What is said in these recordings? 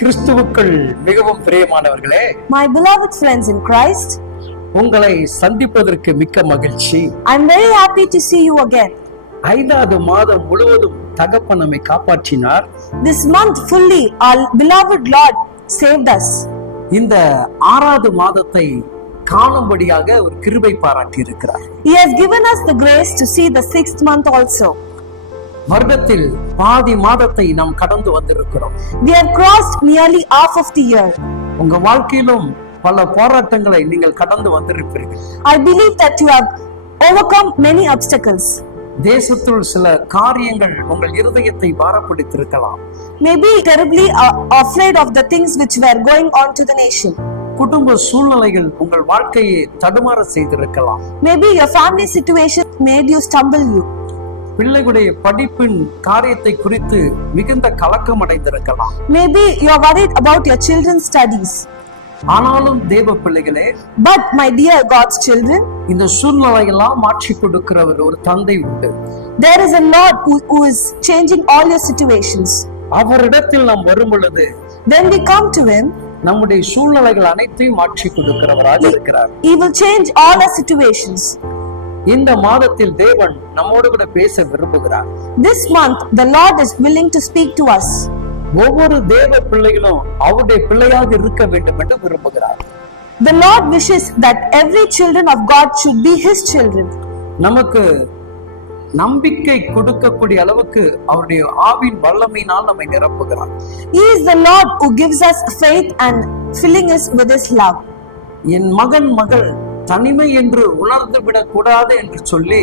கிறிஸ்துவுக்குள் மிகவும் பிரியமானவர்களே, my beloved friends in Christ, உங்களை சந்திப்பதற்கு மிக்க மகிழ்ச்சி. I'm very happy to see you again. 5வது மாதம் முழுவதும் தகப்பன் நம்மை காப்பாற்றினார். This month fully our beloved Lord saved us. இந்த 6வது மாதத்தை காணும்படியாக ஒரு கிருபை பாராட்டி இருக்கிறார். He has given us the grace to see the 6th month also. வருடத்தில் பாதி மாதத்தை நாம் கடந்து வந்திருக்கிறோம். We have crossed nearly half of the year. உங்க வாழ்க்கையிலும் பல போராட்டங்களை நீங்கள் கடந்து வந்திருப்பீர்கள். I believe that you have overcome many obstacles. தேசத்துள் சில காரியங்கள் உங்கள் இருதயத்தை பாரப்படுத்தியிருக்கலாம். Maybe terribly afraid of the things which were going on to the nation. குடும்ப சூழ்நிலைகள் உங்கள் வாழ்க்கையை தடுமாற செய்திருக்கலாம். Maybe your family situation made you stumble you. பிள்ளைகளுடைய படிப்பின் காரியத்தை குறித்து மிகுந்த கலக்கம் அடைந்திருக்கலாம். Maybe you are worried about your children's studies. ஆனாலும் தேவ பிள்ளைகளே, but my dear God's children, இந்த சூழ்நிலையெல்லாம் மாற்றி கொடுக்கிறவர் ஒரு தந்தை உண்டு. there is a Lord who is changing all your situations. அவரிடத்தில் நாம் வரும் பொழுது, when we come to him, நம்முடைய சூழ்நிலைகள் அனைத்தையும் மாற்றி கொடுக்கிறவராக இருக்கிறார். he will change all our situations. இந்த மாதத்தில் தேவன் நம்மோடு கூட பேச விரும்புகிறார். This month the Lord is willing to speak to us. ஒவ்வொரு தேவ பிள்ளைகளும் அவருடைய பிள்ளையாக இருக்க வேண்டும் என்று விரும்புகிறார். The Lord wishes that every children of God should be his children. நமக்கு நம்பிக்கை கொடுக்கக்கூடிய அளவுக்கு அவருடைய ஆவின் வல்லமையினால் நம்மை நிரப்புகிறார். He is the Lord who gives us faith and filling us with his love. என் மகன் மகள் தனிமை என்று உணர்ந்து விடக் கூடாது என்று சொல்லி,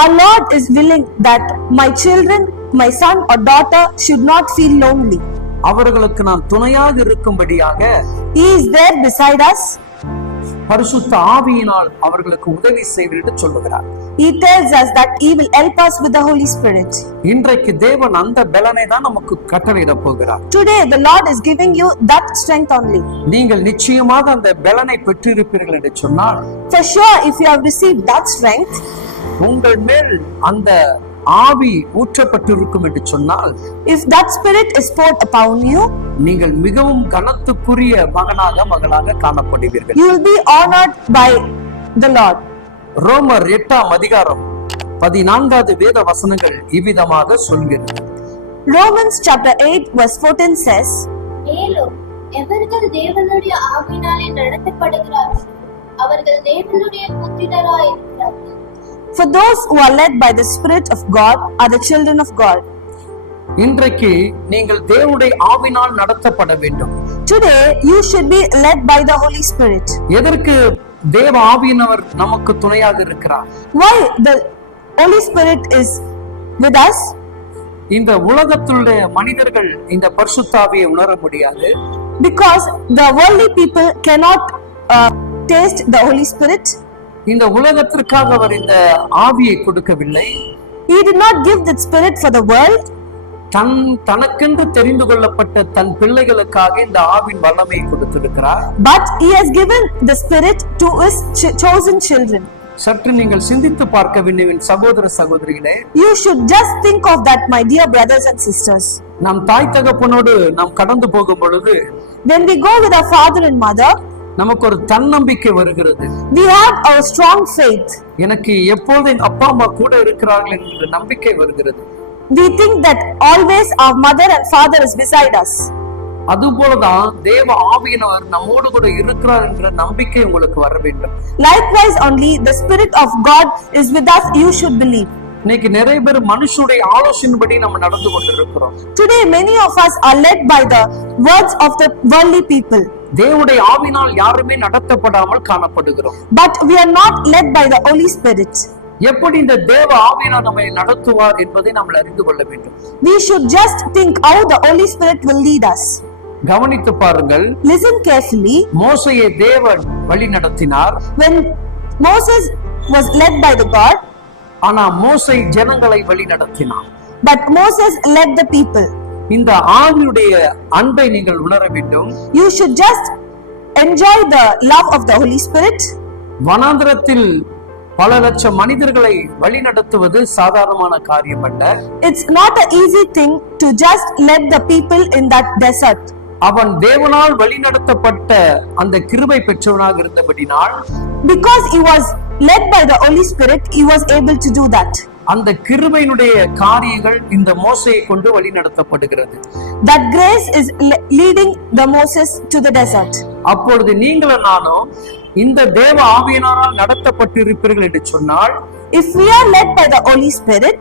our Lord is willing that my children, my son or daughter should not feel lonely. அவர்களுக்கு நான் துணையாக இருக்கும்படியாக he is there beside us. பரிசுத்த ஆவியினால் அவர்களுக்கு உதவி செய்து சொல்லுகிறார். He tells us that he will help us with the Holy Spirit. இன்றைக்கு தேவன் அந்த பலனை தான் நமக்கு கட்டளையிட போகிறார். Today the Lord is giving you that strength only. நீங்கள் நிச்சயமாக அந்த பலனை பெற்றிருப்பீர்கள் என்று சொன்னால், for sure if you have received that strength, உங்கள் மேல் அந்த ஆவி ஊற்றப்பட்டிருக்கும் என்று சொன்னால், if that spirit is poured upon you, நீங்கள் மிகவும் கனத்துக்குரிய மகனாக மகளாக காணப்படுவீர்கள். you will be honored by the Lord. ரோமர் 8ஆம் அதிகாரம் 14வது வேத வசனங்கள் இவ்விதமாக சொல்கிறது. Romans chapter 8 verse 14 says, மேலும் எவர்கள் தேவனுடைய ஆவியினாலே நடத்தப்படுகிறார்கள் அவர்கள் தேவனுடைய புத்திரராய் இருக்கிறார்கள். for those who are led by the Spirit of God are the children of God. இன்றைக்கு நீங்கள் தேவனுடைய ஆவியினால் நடத்தப்பட வேண்டும். Today you should be led by the Holy Spirit. எதற்கு தேவ ஆவியினவர் நமக்கு துணையாக இருக்கிறார்? why the Holy Spirit is with us? இந்த உலகத்துள்ள மனிதர்கள் இந்த பரிசுத்த ஆவியை உணர முடியாது. because the worldly people cannot taste the Holy Spirit. இந்த உலகத்திற்காக அவர் இந்த ஆவியை கொடுக்கவில்லை. he did not give that spirit for the world. தனக்கென்று தெரிந்து கொள்ளப்பட்ட தன் பிள்ளைகளுக்காக இந்த ஆவின் வல்லமையை கொடுத்திருக்கிறார். but he has given the spirit to his chosen children. சற்று நீங்கள் சிந்தித்து பார்க்க வேண்டும் சகோதர சகோதரிகளே. you should just think of that, my dear brothers and sisters. நம் தாய் தகப்பனோடு நாம் கடந்து போகும் பொழுது, when we go with our father and mother, நமக்கு ஒரு தன்னம்பிக்கை வருகிறது. we have a strong faith. எனக்கு எப்போது என் அப்பா அம்மா கூட இருக்கிறார்கள் என்ற நம்பிக்கை வருகிறது. we think that always our mother and father is beside us. அதுபோலதான் தேவ ஆவியினவர் நம்மோடு கூட இருக்கிறார் என்ற நம்பிக்கை உங்களுக்கு வர வேண்டும். likewise only the Spirit of God is with us, you should believe. இன்னைக்கு நிறைய பேர் மனுஷனுடைய ஆலோசனைப்படி நம்ம நடந்து கொண்டிருக்கிறோம். today many of us are led by the words of the worldly people. தேவனுடைய ஆவியினால் யாருமே நடத்தப்படாமல் காணப்படுகிறோம். but we are not led by the Holy Spirit. எப்படி இந்த தேவ ஆவியானவர் நம்மை நடத்துவார் என்பதை நாம் அறிந்து கொள்ள வேண்டும். We should just think how the Holy Spirit will lead us. கவனித்து பாருங்கள். Listen carefully. மோசேயை தேவன் வழி நடத்தினார். When Moses was led by the God, ஆனா மோசே ஜனங்களை வழி நடத்தினார். but Moses led the people. இந்த ஆவியுடைய அன்பை நீங்கள் உணர வேண்டும். You should just enjoy the love of the Holy Spirit. வனாந்திரத்தில் பல லட்சம் மனிதர்களை வழி நடத்துவது சாதாரணமான காரியம் அல்ல. It's not an easy thing to just lead the people in that desert. அவன் தேவனால் வழி நடத்தப்பட்ட அந்த கிருபை பெற்றவனாக இருந்தபடினால், because he was led by the Holy Spirit, he was able to do that. அந்த கிருபையினுடைய காரியங்கள் இந்த மோசேயை கொண்டு வழி நடத்தப்படுகிறது. That grace is leading the Moses to the desert. அப்பொழுது நீங்களும் நானும் இந்த தேவ ஆவியினால் நடத்தப்பட்டிருப்பீர்கள் என்று சொன்னால், if we are led by the Holy Spirit,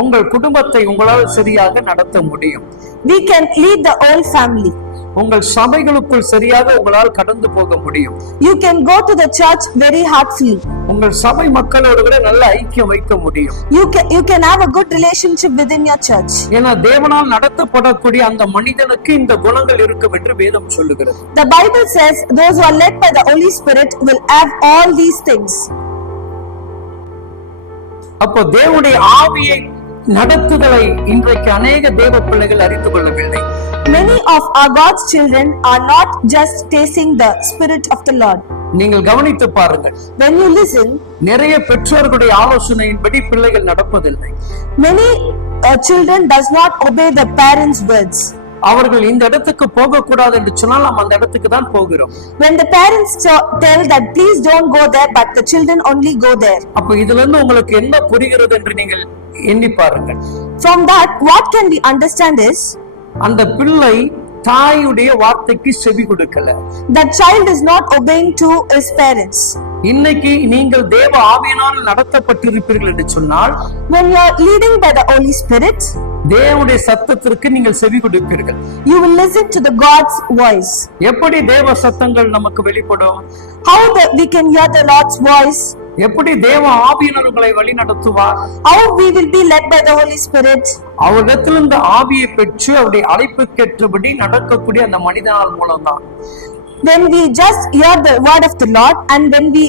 உங்கள் குடும்பத்தை உங்களால் சரியாக நடத்த முடியும். we can lead the whole family. உங்கள் சபைகளுக்குள் சரியாக உங்களால் கடந்து போக முடியும். You can go to the church very heartfully. உங்கள் சபை மக்களோடு கூட நல்ல ஐக்கியம் வைக்க முடியும். You can have a good relationship within your church. ஏன்னா தேவனால் நடத்தப்படக்கூடிய அந்த மனிதனுக்கு இந்த குணங்கள் இருக்கும் என்று வேதம் சொல்லுகிறது. The Bible says those who are led by the Holy Spirit will have all these things. அப்போ தேவனுடைய ஆவியை நடத்துதலை இன்றைக்கு அநேக தேவ பிள்ளைகள் அறிந்து கொள்ளவில்லை. Many of our God's children are not just tasting the Spirit of the Lord. நீங்கள் கவனித்து பாருங்கள். When you listen, நிறைய பெற்றோர்களுடைய ஆலோசனையின்படி பிள்ளைகள் நடப்பதில்லை. many children does not obey the parents' words. அவர்கள் இந்த இடத்துக்கு போக கூடாது என்று சொன்னால் நாம் அந்த இடத்துக்கு தான் போகிறோம். When the parents tell that please don't go there, but the children only go there. அப்ப இதுல இருந்து உங்களுக்கு என்ன புரிகிறது என்று நீங்கள் எண்ணி பாருங்கள். From that, what can we understand is, அந்த பிள்ளை தாயுடைய வார்த்தைக்கு செவி கொடுக்கல. that child is not obeying to his parents. இன்னைக்கு நீங்கள் தேவ ஆவியினால் நடத்தப்பட்டிருப்பீர்கள் என்று சொன்னால், when you are leading by the Holy Spirit, தேவனுடைய சத்தத்திற்கு நீங்கள் செவி கொடுப்பீர்கள். you will listen to the God's voice. எப்படி தேவ சத்தங்கள் நமக்கு வெளிப்படும்? How we can hear the Lord's voice? எப்படி தேவ ஆவியினர் உங்களை வழி நடத்துவார்? How we will be led by the Holy Spirit? அவரிடத்திலிருந்து ஆவியை பெற்று அவருடைய அழைப்புக்கேற்றபடி நடக்கக்கூடிய அந்த மனிதனால் மூலம்தான். When we just hear the word of the Lord and when we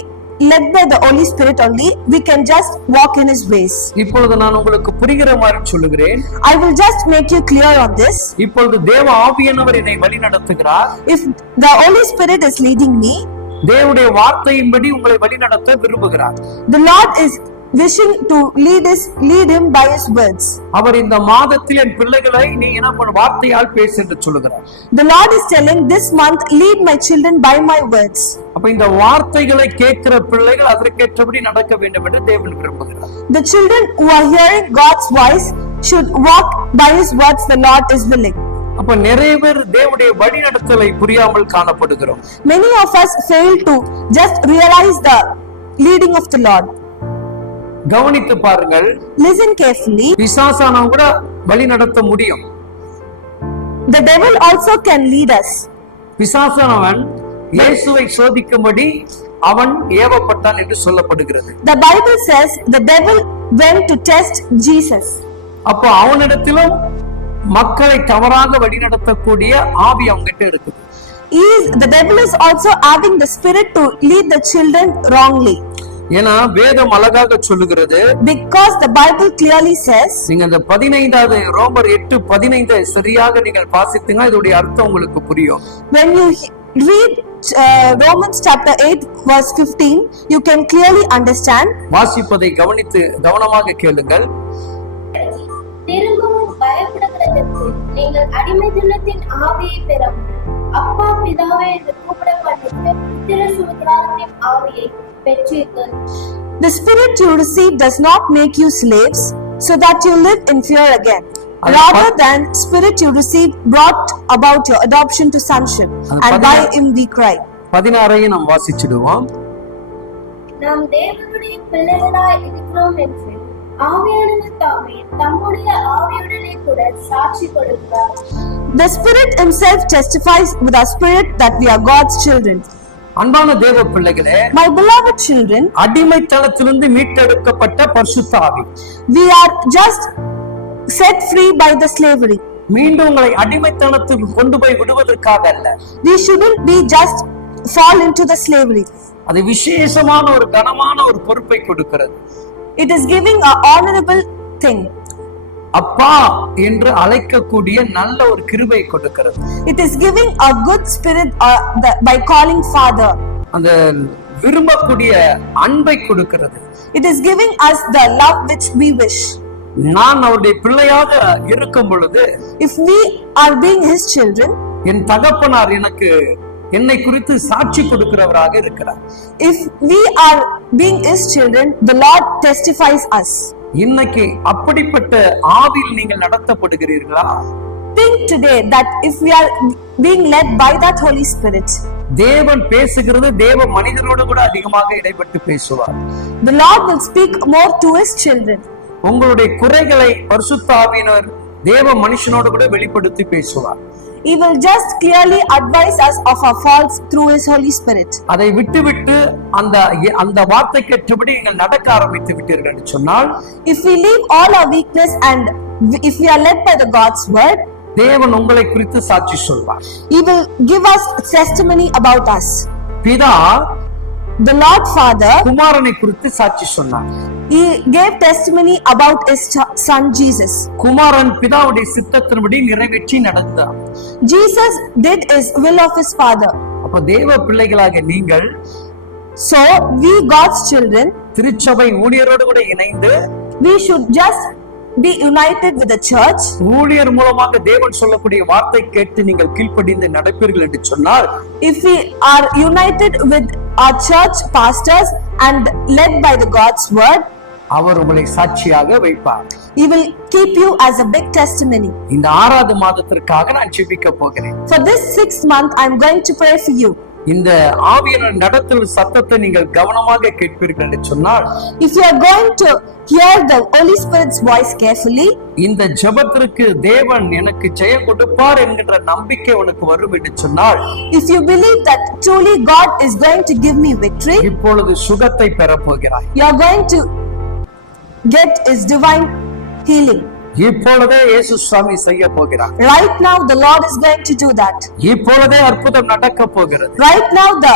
led by the Holy Spirit only, we can just walk in His ways. இப்பொழுது நான் உங்களுக்கு புரிகிற மாதிரி சொல்லுகிறேன். I will just make you clear on this. இப்பொழுது தேவ ஆவியானவர் என்னை வழி நடத்துகிறார். If the Holy Spirit is leading me, தேவனுடைய வார்த்தையின்படி உங்களை வழி நடத்த விரும்புகிறார். the Lord is wishing to lead him by His words. அவர் இந்த மாதத்தில் என் பிள்ளைகளை நீ என்ன பண்ண வார்த்தையால் பேசு என்று சொல்லுகிறார். The Lord is telling this month, lead my children by my words. அப்ப இந்த வார்த்தைகளை கேட்கிற பிள்ளைகள் அதற்கேற்றபடி நடக்க வேண்டும் என்று தேவன் விரும்புகிறார். The children who are hearing God's voice should walk by His words. The Lord is willing. அப்ப நிறைய பேர் தேவனுடைய வழி நடத்தலை புரியாமல் காணப்படுகிறோம். Many of us fail to just realize the leading of the Lord. கவனித்து பாருங்கள். Listen carefully. பிசாசானவன் கூட வழி நடத்த முடியும். The devil also can lead us. பிசாசானவன் இயேசுவை சோதிக்கும்படி அவன் ஏவப்பட்டான் என்று சொல்லப்படுகிறது. The Bible says the devil went to test Jesus. அப்போ அவனிடத்திலும் மக்களை தவறாக வழி நடத்தக்கூடிய ஆவி அவங்கிட்ட இருக்குது. The devil is also having the spirit to lead the children wrongly. ஏன்னா வேதம் அழகாக சொல்லுகிறது. Because the Bible clearly says, நீங்க அந்த 15வது ரோமர் 8:15 சரியாக நீங்கள் வாசித்தீங்கன்னா இதோட அர்த்தம் உங்களுக்கு புரியும். when you read Romans chapter 8 verse 15, you can clearly understand. வாசிப்பதை கவனமாக கேளுங்கள். திரும்பவும் பயப்படுகிறதற்கு நீங்கள் அடிமைத்தனத்தின் ஆவியை பெறாமல் அப்பா பிதாவே என்று கூப்பிடப்படுகிற புத்திர சுதந்திரத்தின் ஆவியை பெற்றீர்கள். The spirit you receive does not make you slaves, so that you live in fear again. Rather than spirit you receive brought about your adoption to sonship, and by him we cry. 16 நாம் வாசிச்சிடுவோம். நாம் தேவனுடைய பிள்ளைகளாய் இருக்கிறோம் என்று ஆவியானவர் தாமே தம்முடைய ஆவியுடனே கூட சாட்சி கொடுக்கிறார். The Spirit Himself testifies with our spirit that we are God's children. அன்பான தேவ பிள்ளைகளே, My beloved children, அடிமைத்தனத்திலிருந்து மீட்டெடுக்கப்பட்ட பரிசுத்த ஆவி, we are just set free by the slavery. மீண்டும் உங்களை அடிமைத்தனத்துக்கு கொண்டு போய் விடுவதற்காக அல்ல. We shouldn't be just fall into the slavery. அது விசேஷமான ஒரு கனமான ஒரு பொறுப்பை கொடுக்கிறது. It is giving a honorable thing. அப்பா என்று அழைக்கக்கூடிய நல்ல ஒரு கிருபை கொடுக்கிறது. It is giving a good spirit by calling Father. அந்த விரும்பக்கூடிய அன்பை கொடுக்கிறது. It is giving us the love which we wish. நான் அவருடைய பிள்ளையாக இருக்கும் பொழுது, If we are being His children, என் தகப்பனார் எனக்கு என்னை குறித்து சாட்சி கொடுக்கிறவராக இருக்கிறார். if we are being His children, the Lord testifies us. இன்னைக்கு அப்படிப்பட்ட ஆவியில் நீங்கள் நடத்தப்படுகிறீர்களா? Think today that if we are being led by that Holy Spirit, தேவன் பேசுகிறது தேவ மனிதனோடு கூட அதிகமாக இடைப்பட்டு பேசுவார். the Lord will speak more to His children. உங்களுடைய குறைகளை பரிசுத்த ஆவியினர் தேவ மனுஷனோடு கூட வெளிப்படுத்தி பேசுவார். He will just clearly advise us of our faults through His Holy Spirit. அதை விட்டுவிட்டு அந்த வார்த்தை கேட்டபடி நீங்கள் நடக்க ஆரம்பித்து விட்டீர்கள் என்று சொன்னால், If we leave all our weakness and if we are led by the God's word, தேவன் உங்களை குறித்து சாட்சி சொல்வார். He will give us testimony about us. பிதா The Lord Father, குமாரனை குறித்து சாட்சி சொன்னார். He gave testimony about His Son Jesus. குமாரன் பிதாவுடைய சித்தத்தின்படி நிறைவேற்றி நடந்தார். Jesus did His will of His Father. அப்ப தேவ பிள்ளைகளாக நீங்கள், So we God's children, திருச்சபை ஊழியரோடு கூட இணைந்து we should just be united with the church. ஊழியர் மூலமாக தேவன் சொல்லக்கூடிய வார்த்தை கேட்டு நீங்கள் கீழ்ப்படிந்து நடப்பீர்கள் என்று சொன்னால், If we are united with our church pastors and led by the God's word, அவர் உங்களை சாட்சியாக வைப்பார். He will keep you as a big testimony. இந்த 6வது மாதத்திற்காக நான் ஜெபிக்க போகிறேன். For this 6th month, I am going to pray for you. இந்த ஆவியான நடத்தல் சத்தத்தை நீங்கள் கவனமாக கேட்பீர்கள் என்று சொன்னால், If you are going to hear the Holy Spirit's voice carefully, இந்த ஜெபத்திற்கு தேவன் எனக்கு ஜெயம் கொடுப்பார் என்கிற நம்பிக்கை உனக்கு வரும் என்று சொன்னால், if you believe that truly God is going to give me victory, இப்பொழுது சுகத்தை பெறப் போகிறாய். you are going to get His divine healing. இப்பொழுதே இயேசு சுவாமி செய்ய போகிறார். Right now, the Lord is going to do that. இப்பொழுதே அற்புதம் நடக்க போகிறது. Right now, the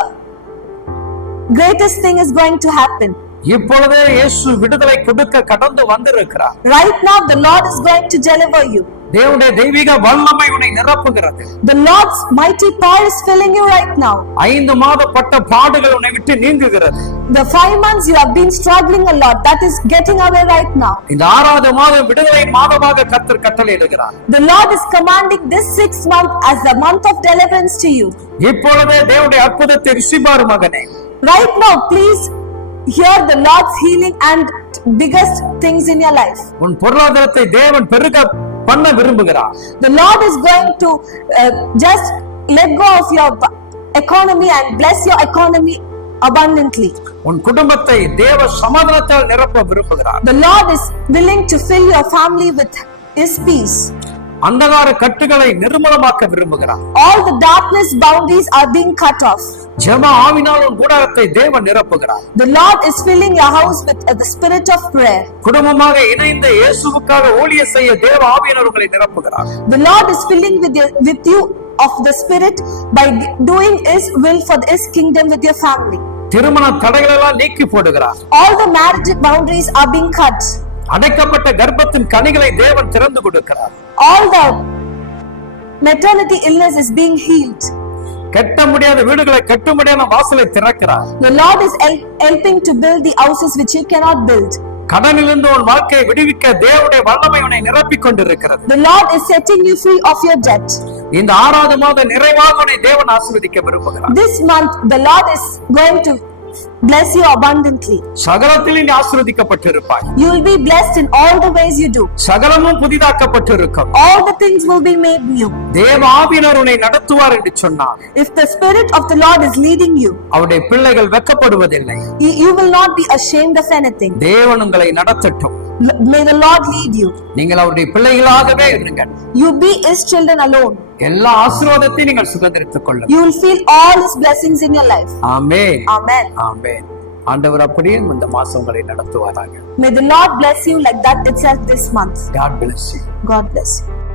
greatest thing is going to happen. இப்பொழுதே இயேசு விடுதலை கொடுக்க கடந்து வந்திருக்கிறார். Right now, the Lord is going to deliver you. தேவனுடைய தெய்வீக வல்லமை உன்னை நிரப்புகிறது. The Lord's mighty power is filling you right now. 5 மாத பட்ட பாடுகள் உன்னை விட்டு நீங்குகிறது. The 5 months you have been struggling a lot, that is getting away right now. இந்த 6வது மாதம் விடுதலை மாதமாக கர்த்தர் கட்டளையிடுகிறார். The Lord is commanding this 6th month as the month of deliverance to you. இப்பொழுதே தேவனுடைய அற்புதத்தை ரிசீவார் மகனே. Right now, please hear the Lord's healing and biggest things in your life. உன் பொருளாதாரத்தை தேவன் பெருக பண்ண விரும்புகிறார். The Lord is going to just let go of your economy and bless your economy abundantly. உன் குடும்பத்தை தேவ சமாதானத்தால் நிரப்ப விரும்புகிறார். The Lord is willing to fill your family with His peace. அந்தகார கட்டுகளை நிர்மூலமாக்க விரும்புகிறார். All the darkness boundaries are being cut off. ஜெப ஆவினால் உன் கூடாரத்தை தேவன் நிரப்புகிறார். The Lord is filling your house with the spirit of prayer. குடும்பமாக இணைந்து இயேசுவுக்காக ஊழியம் செய்ய தேவ ஆவியானவர் உங்களை நிரப்புகிறார். The Lord is filling with you of the spirit by doing His will for His kingdom with your family. திருமண தடைகள் எல்லாம் நீக்கி போடுகிறார். All the marriage boundaries are being cut. அடைக்கப்பட்ட கர்ப்பத்தின் கனிகளை தேவன் திறந்து கொடுக்கிறார். All the maternity illness is being healed. கட்ட முடியாத வீடுகளை கட்ட முடியாத வாசலை திறக்கிறார். The Lord is helping to build the houses which you cannot build. கடனிலிருந்து உன் வாழ்க்கையை விடுவிக்க தேவனுடைய வல்லமை உன்னை நிரப்பிக் கொண்டிருக்கிறது. The Lord is setting you free of your debt. இந்த 6வது மாதம் நிறைவாக உன்னை தேவன் ஆசீர்வதிக்க விரும்புகிறார். This month the Lord is going to bless you abundantly. சகலத்தில் நீ ஆசீர்வதிக்கப்பட்டிருப்பாய். You will be blessed in all the ways you do. சகலமும் புதிதாக்கப்பட்டிருக்கும். All the things will be made new. தேவ ஆவியானவர் உன்னை நடத்துவார் என்று சொன்னார். If the Spirit of the Lord is leading you, அவருடைய பிள்ளைகள் வெட்கப்படுவதில்லை. you will not be ashamed of anything. தேவன் உங்களை நடத்தட்டும். May the Lord lead you. நீங்கள் அவருடைய பிள்ளைகளாகவே இருங்கள். You be His children alone. எல்லா ஆசீர்வாதத்தையும் நீங்கள் சுதந்திரித்துக் கொள்ளுங்கள். You will feel all His blessings in your life. Amen. Amen. ஆமென். ஆண்டவர் அப்படியே இந்த மாசம் உங்களை நடத்துவாராக. May the Lord bless you like that itself this month. God bless you. God bless you.